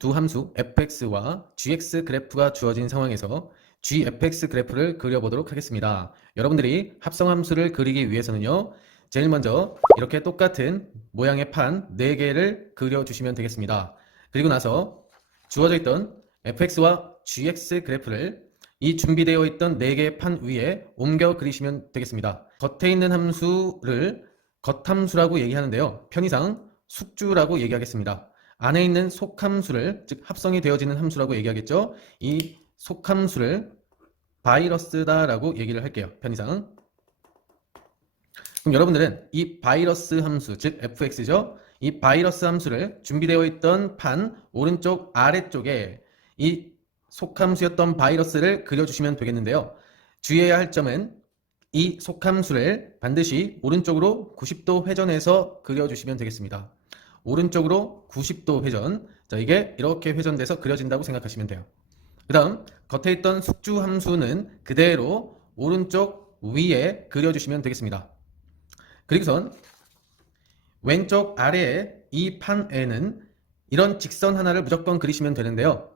두 함수 fx와 gx 그래프가 주어진 상황에서 gfx 그래프를 그려보도록 하겠습니다. 여러분들이 합성함수를 그리기 위해서는요, 제일 먼저 이렇게 똑같은 모양의 판 4개를 그려주시면 되겠습니다. 그리고 나서 주어져 있던 fx와 gx 그래프를 이 준비되어 있던 4개의 판 위에 옮겨 그리시면 되겠습니다. 겉에 있는 함수를 겉함수라고 얘기하는데요, 편의상 숙주라고 얘기하겠습니다. 안에 있는 속함수를, 즉 합성이 되어지는 함수라고 얘기하겠죠. 이 속함수를 바이러스다라고 얘기를 할게요, 편의상. 그럼 여러분들은 이 바이러스 함수, 즉 fx죠. 이 바이러스 함수를 준비되어 있던 판 오른쪽 아래쪽에 이 속함수였던 바이러스를 그려주시면 되겠는데요. 주의해야 할 점은 이 속함수를 반드시 오른쪽으로 90도 회전해서 그려주시면 되겠습니다. 오른쪽으로 90도 회전. 자, 이게 이렇게 회전돼서 그려진다고 생각하시면 돼요. 그 다음 겉에 있던 숙주 함수는 그대로 오른쪽 위에 그려주시면 되겠습니다. 그리고선 왼쪽 아래에 이 판에는 이런 직선 하나를 무조건 그리시면 되는데요.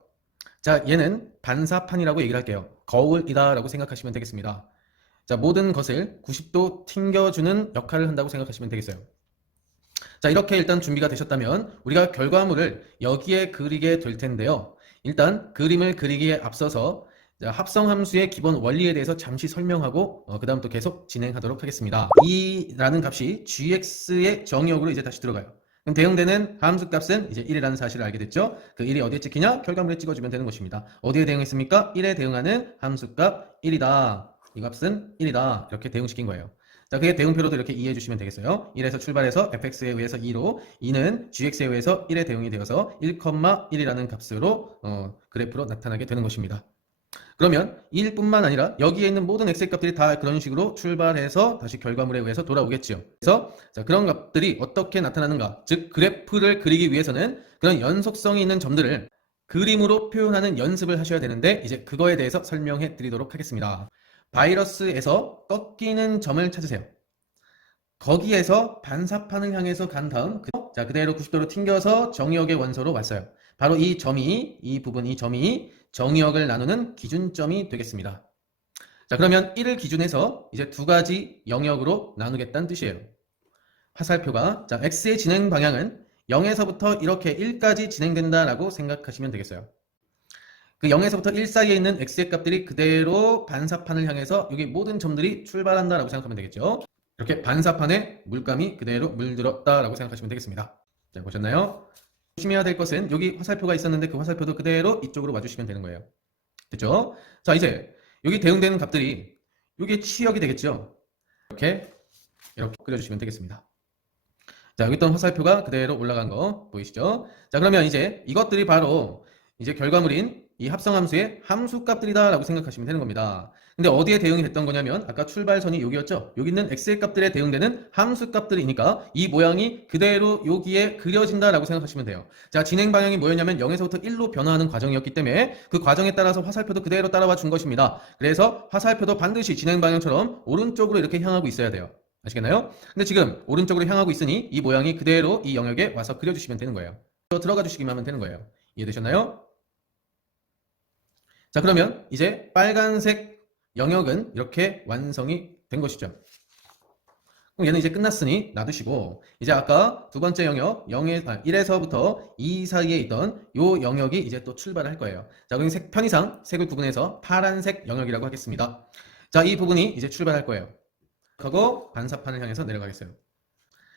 자, 얘는 반사판이라고 얘기를 할게요. 거울이다 라고 생각하시면 되겠습니다. 자, 모든 것을 90도 튕겨주는 역할을 한다고 생각하시면 되겠어요. 자, 이렇게 일단 준비가 되셨다면 우리가 결과물을 여기에 그리게 될 텐데요. 일단 그림을 그리기에 앞서서 합성함수의 기본 원리에 대해서 잠시 설명하고 그 다음 또 계속 진행하도록 하겠습니다. 2라는 값이 gx의 정의역으로 이제 다시 들어가요. 그럼 대응되는 함수 값은 이제 1이라는 사실을 알게 됐죠. 그 1이 어디에 찍히냐? 결과물에 찍어주면 되는 것입니다. 어디에 대응했습니까? 1에 대응하는 함수 값 1이다. 이 값은 1이다. 이렇게 대응시킨 거예요. 자, 그게 대응표로도 이렇게 이해해 주시면 되겠어요. 1에서 출발해서 fx에 의해서 2로, 2는 gx에 의해서 1에 대응이 되어서 1,1이라는 값으로 그래프로 나타나게 되는 것입니다. 그러면 1뿐만 아니라 여기에 있는 모든 x의 값들이 다 그런 식으로 출발해서 다시 결과물에 의해서 돌아오겠죠. 그래서 자, 그런 값들이 어떻게 나타나는가, 즉 그래프를 그리기 위해서는 그런 연속성이 있는 점들을 그림으로 표현하는 연습을 하셔야 되는데, 이제 그거에 대해서 설명해 드리도록 하겠습니다. 바이러스에서 꺾이는 점을 찾으세요. 거기에서 반사판을 향해서 간 다음 자, 그대로 90도로 튕겨서 정의역의 원소로 왔어요. 바로 이 점이, 이 부분, 이 점이 정의역을 나누는 기준점이 되겠습니다. 자, 그러면 1을 기준해서 이제 두 가지 영역으로 나누겠다는 뜻이에요. 화살표가, 자, x의 진행 방향은 0에서부터 이렇게 1까지 진행된다라고 생각하시면 되겠어요. 그 0에서부터 1 사이에 있는 x의 값들이 그대로 반사판을 향해서 여기 모든 점들이 출발한다라고 생각하면 되겠죠. 이렇게 반사판에 물감이 그대로 물들었다라고 생각하시면 되겠습니다. 자, 보셨나요? 조심해야 될 것은 여기 화살표가 있었는데 그 화살표도 그대로 이쪽으로 와주시면 되는 거예요. 됐죠? 자, 이제 여기 대응되는 값들이 여기 치역이 되겠죠? 이렇게 그려주시면 되겠습니다. 자, 여기 있던 화살표가 그대로 올라간 거 보이시죠? 자, 그러면 이제 이것들이 바로 이제 결과물인 이 합성함수의 함수값들이다 라고 생각하시면 되는 겁니다. 근데 어디에 대응이 됐던 거냐면 아까 출발선이 여기였죠. 여기 있는 x의 값들에 대응되는 함수값들이니까 이 모양이 그대로 여기에 그려진다 라고 생각하시면 돼요. 자, 진행 방향이 뭐였냐면 0에서부터 1로 변화하는 과정이었기 때문에 그 과정에 따라서 화살표도 그대로 따라와 준 것입니다. 그래서 화살표도 반드시 진행 방향처럼 오른쪽으로 이렇게 향하고 있어야 돼요. 아시겠나요? 근데 지금 오른쪽으로 향하고 있으니 이 모양이 그대로 이 영역에 와서 그려주시면 되는 거예요. 들어가 주시기만 하면 되는 거예요. 이해되셨나요? 자, 그러면 이제 빨간색 영역은 이렇게 완성이 된 것이죠. 그럼 얘는 이제 끝났으니 놔두시고, 이제 아까 두 번째 영역 1에서부터 2 사이에 있던 이 영역이 이제 또 출발을 할 거예요. 자, 그럼 편의상 색을 구분해서 파란색 영역이라고 하겠습니다. 자, 이 부분이 이제 출발할 거예요. 하고 반사판을 향해서 내려가겠어요.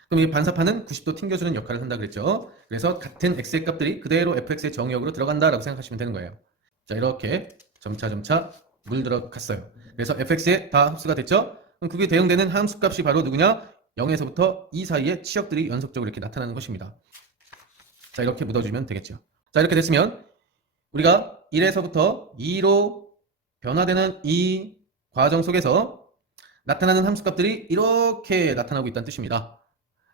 그럼 이 반사판은 90도 튕겨주는 역할을 한다 그랬죠. 그래서 같은 x의 값들이 그대로 fx의 정역으로 들어간다라고 생각하시면 되는 거예요. 자, 이렇게 점차 물들어갔어요. 그래서 fx에 다 흡수가 됐죠? 그럼 그게 대응되는 함수값이 바로 누구냐? 0에서부터 2 사이에 치역들이 연속적으로 이렇게 나타나는 것입니다. 자, 이렇게 묻어주면 되겠죠. 자, 이렇게 됐으면 우리가 1에서부터 2로 변화되는 이 과정 속에서 나타나는 함수값들이 이렇게 나타나고 있다는 뜻입니다.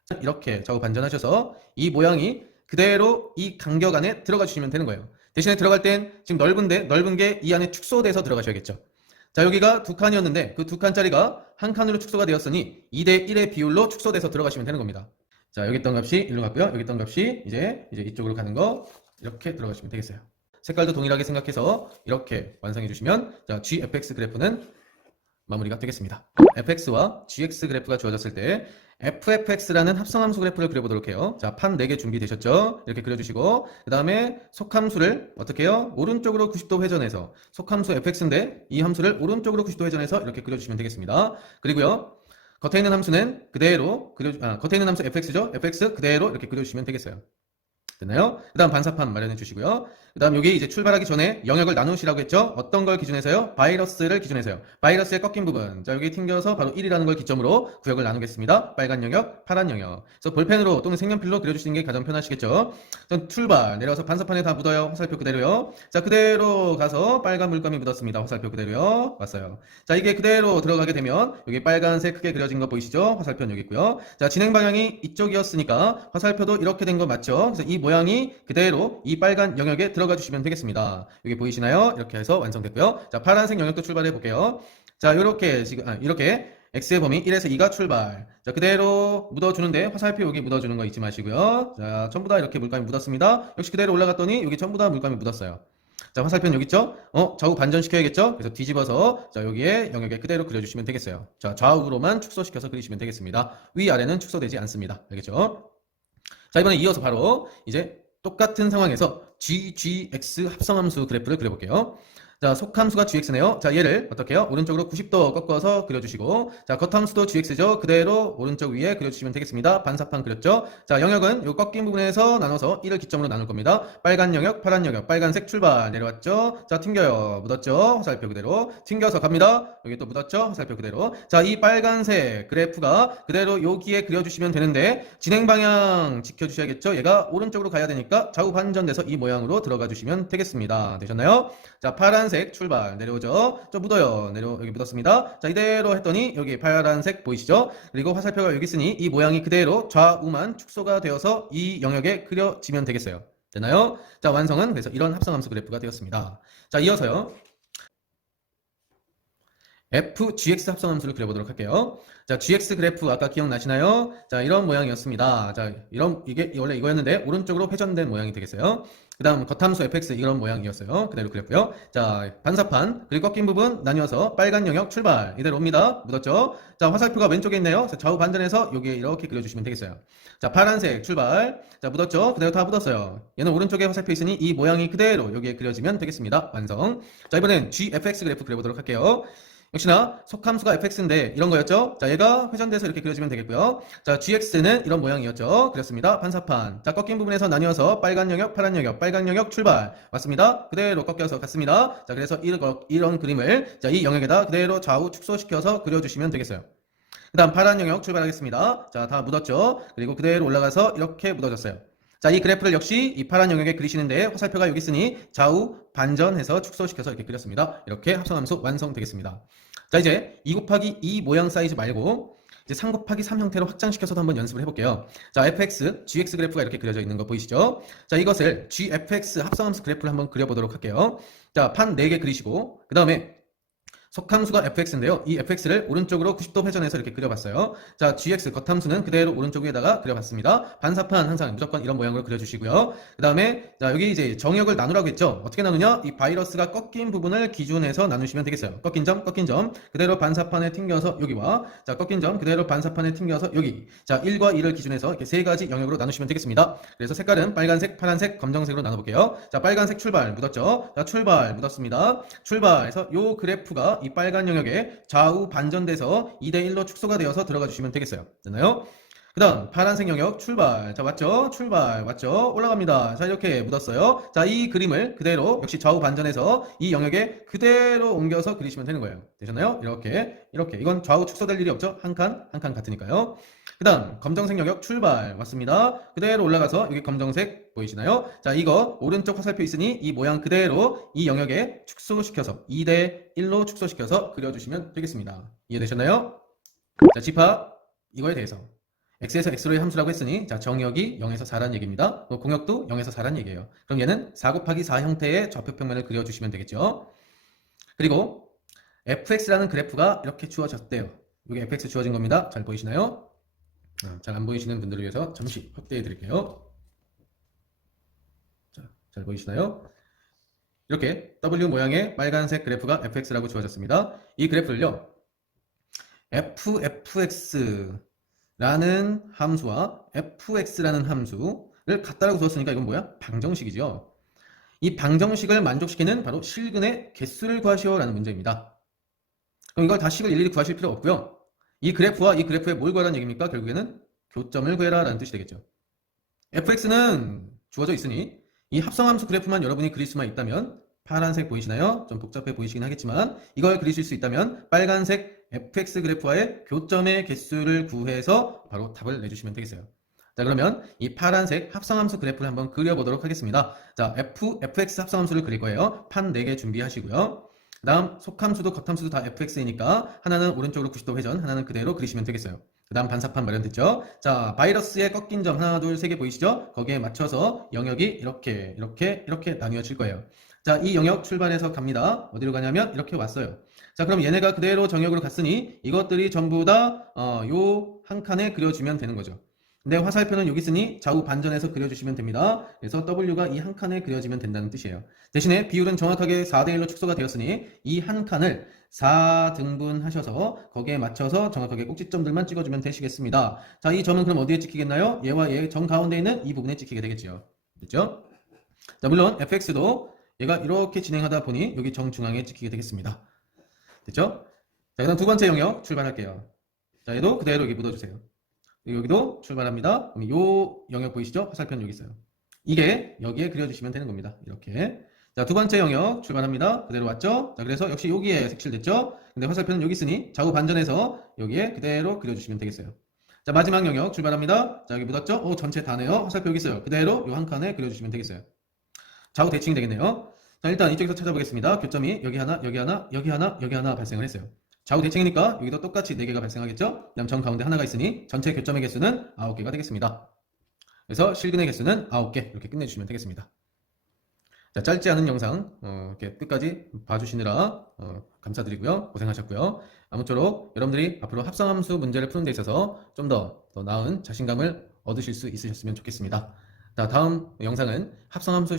자, 이렇게 좌우 반전하셔서 이 모양이 그대로 이 간격 안에 들어가 주시면 되는 거예요. 대신에 들어갈 땐 지금 넓은 게 이 안에 축소돼서 들어가셔야겠죠. 자, 여기가 두 칸이었는데 그 두 칸짜리가 한 칸으로 축소가 되었으니 2대 1의 비율로 축소돼서 들어가시면 되는 겁니다. 자, 여기 있던 값이 1로 갔고요. 여기 있던 값이 이제 이쪽으로 가는 거 이렇게 들어가시면 되겠어요. 색깔도 동일하게 생각해서 이렇게 완성해 주시면 자, GFX 그래프는 마무리가 되겠습니다. fx와 gx 그래프가 주어졌을 때 fx라는 합성함수 그래프를 그려보도록 해요. 자, 판 4개 준비되셨죠? 이렇게 그려주시고 그 다음에 속함수를 어떻게 해요? 오른쪽으로 90도 회전해서 속함수 fx인데 이 함수를 오른쪽으로 90도 회전해서 이렇게 그려주시면 되겠습니다. 그리고요 겉에 있는 함수는 그대로 겉에 있는 함수 fx죠? fx 그대로 이렇게 그려주시면 되겠어요. 됐나요? 그 다음 반사판 마련해 주시고요. 그 다음 여기 이제 출발하기 전에 영역을 나누시라고 했죠? 어떤 걸 기준해서요? 바이러스를 기준해서요. 바이러스의 꺾인 부분. 자, 여기 튕겨서 바로 1이라는 걸 기점으로 구역을 나누겠습니다. 빨간 영역, 파란 영역. 그래서 볼펜으로 또는 색연필로 그려주시는 게 가장 편하시겠죠? 전 출발, 내려와서 반사판에 다 묻어요. 화살표 그대로요. 자, 그대로 가서 빨간 물감이 묻었습니다. 화살표 그대로요. 왔어요. 자, 이게 그대로 들어가게 되면 여기 빨간색 크게 그려진 거 보이시죠? 화살표는 여기 있고요. 자, 진행 방향이 이쪽이었으니까 화살표도 이렇게 된 거 맞죠? 그래서 이 모양이 그대로 이 빨간 영역에 들어가 주시면 되겠습니다. 여기 보이시나요? 이렇게 해서 완성됐고요. 자, 파란색 영역도 출발해 볼게요. 자, 요렇게 지금 이렇게 x의 범위 1에서 2가 출발. 자, 그대로 묻어주는데 화살표 여기 묻어주는 거 잊지 마시고요. 자, 전부 다 이렇게 물감이 묻었습니다. 역시 그대로 올라갔더니 여기 전부 다 물감이 묻었어요. 자, 화살표는 여기 있죠? 좌우 반전시켜야겠죠? 그래서 뒤집어서 자, 여기에 영역에 그대로 그려주시면 되겠어요. 자, 좌우로만 축소시켜서 그리시면 되겠습니다. 위아래는 축소되지 않습니다. 알겠죠? 자, 이번에 이어서 바로 이제 똑같은 상황에서 GX 합성함수 그래프를 그려볼게요. 자, 속함수가 gx네요. 자, 얘를 어떻게 해요? 오른쪽으로 90도 꺾어서 그려주시고, 자, 겉함수도 gx죠. 그대로 오른쪽 위에 그려주시면 되겠습니다. 반사판 그렸죠? 자, 영역은 요 꺾인 부분에서 나눠서 1을 기점으로 나눌 겁니다. 빨간 영역, 파란 영역, 빨간색 출발 내려왔죠? 자, 튕겨요. 묻었죠? 화살표 그대로. 튕겨서 갑니다. 여기 또 묻었죠? 화살표 그대로. 자, 이 빨간색 그래프가 그대로 여기에 그려주시면 되는데, 진행 방향 지켜주셔야겠죠? 얘가 오른쪽으로 가야 되니까 좌우 반전돼서 이 모양으로 들어가 주시면 되겠습니다. 되셨나요? 자, 파란색 출발 내려오죠. 좀 묻어요. 여기 묻었습니다. 자, 이대로 했더니 여기 파란색 보이시죠? 그리고 화살표가 여기 있으니 이 모양이 그대로 좌우만 축소가 되어서 이 영역에 그려지면 되겠어요. 되나요? 자, 완성은 그래서 이런 합성함수 그래프가 되었습니다. 자, 이어서요. FGX 합성함수를 그려보도록 할게요. 자, GX 그래프 아까 기억나시나요? 자, 이런 모양이었습니다. 자, 이게 원래 이거였는데 오른쪽으로 회전된 모양이 되겠어요. 그 다음 겉함수 fx 이런 모양이었어요. 그대로 그렸고요. 자, 반사판 그리고 꺾인 부분 나뉘어서 빨간 영역 출발 이대로 옵니다. 묻었죠? 자, 화살표가 왼쪽에 있네요. 그래서 좌우 반전해서 여기에 이렇게 그려주시면 되겠어요. 자, 파란색 출발. 자, 묻었죠? 그대로 다 묻었어요. 얘는 오른쪽에 화살표 있으니 이 모양이 그대로 여기에 그려지면 되겠습니다. 완성. 자, 이번엔 GFX 그래프 그려보도록 할게요. 역시나 속함수가 fx인데 이런 거였죠? 자, 얘가 회전돼서 이렇게 그려지면 되겠고요. 자, gx는 이런 모양이었죠? 그렸습니다. 반사판. 자, 꺾인 부분에서 나뉘어서 빨간 영역, 파란 영역, 빨간 영역 출발. 맞습니다. 그대로 꺾여서 갔습니다. 자, 그래서 이런 그림을 자, 이 영역에다 그대로 좌우 축소시켜서 그려주시면 되겠어요. 그 다음 파란 영역 출발하겠습니다. 자, 다 묻었죠? 그리고 그대로 올라가서 이렇게 묻어졌어요. 자, 이 그래프를 역시 이 파란 영역에 그리시는데 화살표가 여기 있으니 좌우 반전해서 축소시켜서 이렇게 그렸습니다. 이렇게 합성함수 완성되겠습니다. 자, 이제 2 곱하기 2 모양 사이즈 말고 이제 3 곱하기 3 형태로 확장시켜서도 한번 연습을 해볼게요. 자, fx, gx 그래프가 이렇게 그려져 있는 거 보이시죠? 자, 이것을 gfx 합성함수 그래프를 한번 그려보도록 할게요. 자, 판 4개 그리시고 그 다음에 속함수가 fx인데요. 이 fx를 오른쪽으로 90도 회전해서 이렇게 그려봤어요. 자, gx 겉함수는 그대로 오른쪽 위에다가 그려봤습니다. 반사판 항상 무조건 이런 모양으로 그려주시고요. 그 다음에 자, 여기 이제 정역을 나누라고 했죠. 어떻게 나누냐? 이 바이러스가 꺾인 부분을 기준해서 나누시면 되겠어요. 꺾인 점, 그대로 반사판에 튕겨서 여기와 자, 꺾인 점 그대로 반사판에 튕겨서 여기. 자, 1과 2를 기준해서 이렇게 세 가지 영역으로 나누시면 되겠습니다. 그래서 색깔은 빨간색, 파란색, 검정색으로 나눠볼게요. 자, 빨간색 출발 묻었죠? 자, 출발 묻었습니다. 출발해서 요 그래프가 이 빨간 영역에 좌우 반전돼서 2대1로 축소가 되어서 들어가 주시면 되겠어요. 됐나요? 그 다음 파란색 영역 출발. 자, 왔죠? 출발 왔죠? 올라갑니다. 자, 이렇게 묻었어요. 자, 이 그림을 그대로 역시 좌우 반전해서 이 영역에 그대로 옮겨서 그리시면 되는 거예요. 되셨나요? 이렇게 이건 좌우 축소될 일이 없죠? 한 칸 같으니까요. 그 다음 검정색 영역 출발 왔습니다. 그대로 올라가서 여기 검정색 보이시나요? 자, 이거 오른쪽 화살표 있으니 이 모양 그대로 이 영역에 축소시켜서 2대1로 축소시켜서 그려주시면 되겠습니다. 이해되셨나요? 자, 집합 이거에 대해서 x에서 x로의 함수라고 했으니 자, 정역이 0에서 4란 얘기입니다. 공역도 0에서 4란 얘기예요. 그럼 얘는 4 곱하기 4 형태의 좌표평면을 그려주시면 되겠죠. 그리고 fx라는 그래프가 이렇게 주어졌대요. 이게 fx 주어진 겁니다. 잘 보이시나요? 잘 안 보이시는 분들을 위해서 잠시 확대해 드릴게요. 자, 잘 보이시나요? 이렇게 W 모양의 빨간색 그래프가 fx라고 주어졌습니다. 이 그래프를요, fx라는 함수와 fx라는 함수를 같다라고 두었으니까 이건 뭐야? 방정식이죠. 이 방정식을 만족시키는 바로 실근의 개수를 구하시오라는 문제입니다. 그럼 이걸 다 식을 일일이 구하실 필요 없고요. 이 그래프와 이 그래프에 뭘 구하라는 얘기입니까? 결국에는 교점을 구해라 라는 뜻이 되겠죠. fx는 주어져 있으니 이 합성함수 그래프만 여러분이 그릴 수만 있다면, 파란색 보이시나요? 좀 복잡해 보이시긴 하겠지만 이걸 그리실 수 있다면 빨간색 fx 그래프와의 교점의 개수를 구해서 바로 답을 내주시면 되겠어요. 자, 그러면 이 파란색 합성함수 그래프를 한번 그려보도록 하겠습니다. 자, fx 합성함수를 그릴 거예요. 판 4개 준비하시고요. 그 다음 속함수도 겉함수도 다 fx이니까 하나는 오른쪽으로 90도 회전, 하나는 그대로 그리시면 되겠어요. 그 다음 반사판 마련됐죠? 자, 바이러스의 꺾인 점 하나, 둘, 세 개 보이시죠? 거기에 맞춰서 영역이 이렇게 나뉘어질 거예요. 자, 이 영역 출발해서 갑니다. 어디로 가냐면 이렇게 왔어요. 자, 그럼 얘네가 그대로 정역으로 갔으니 이것들이 전부 다 요 한 칸에 그려주면 되는 거죠. 근데 화살표는 여기 있으니 좌우 반전해서 그려주시면 됩니다. 그래서 W가 이 한 칸에 그려지면 된다는 뜻이에요. 대신에 비율은 정확하게 4대1로 축소가 되었으니 이 한 칸을 4등분 하셔서 거기에 맞춰서 정확하게 꼭지점들만 찍어주면 되시겠습니다. 자, 이 점은 그럼 어디에 찍히겠나요? 얘와 얘 정 가운데 있는 이 부분에 찍히게 되겠죠. 됐죠? 자, 물론 fx도 얘가 이렇게 진행하다 보니 여기 정중앙에 찍히게 되겠습니다. 됐죠? 자, 그다음 두 번째 영역 출발할게요. 자, 얘도 그대로 여기 묻어주세요. 여기도 출발합니다. 그럼 요 영역 보이시죠? 화살표는 여기 있어요. 이게 여기에 그려주시면 되는 겁니다. 이렇게. 자, 두 번째 영역 출발합니다. 그대로 왔죠? 자, 그래서 역시 여기에 색칠됐죠? 근데 화살표는 여기 있으니 좌우 반전해서 여기에 그대로 그려주시면 되겠어요. 자, 마지막 영역 출발합니다. 자, 여기 묻었죠? 전체 다네요. 화살표 여기 있어요. 그대로 요 한 칸에 그려주시면 되겠어요. 좌우 대칭이 되겠네요. 자, 일단 이쪽에서 찾아보겠습니다. 교점이 여기 하나, 여기 하나, 여기 하나, 여기 하나 발생을 했어요. 좌우 대칭이니까 여기도 똑같이 4개가 발생하겠죠? 그다음 정 가운데 하나가 있으니 전체 교점의 개수는 9개가 되겠습니다. 그래서 실근의 개수는 9개 이렇게 끝내주시면 되겠습니다. 자, 짧지 않은 영상 이렇게 끝까지 봐주시느라 감사드리고요. 고생하셨고요. 아무쪼록 여러분들이 앞으로 합성함수 문제를 푸는 데 있어서 좀 더 나은 자신감을 얻으실 수 있으셨으면 좋겠습니다. 자, 다음 영상은 합성함수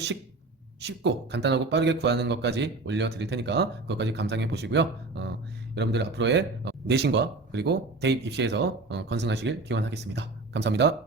쉽고 간단하고 빠르게 구하는 것까지 올려드릴 테니까 그것까지 감상해 보시고요. 여러분들 앞으로의 내신과 그리고 대입 입시에서 건승하시길 기원하겠습니다. 감사합니다.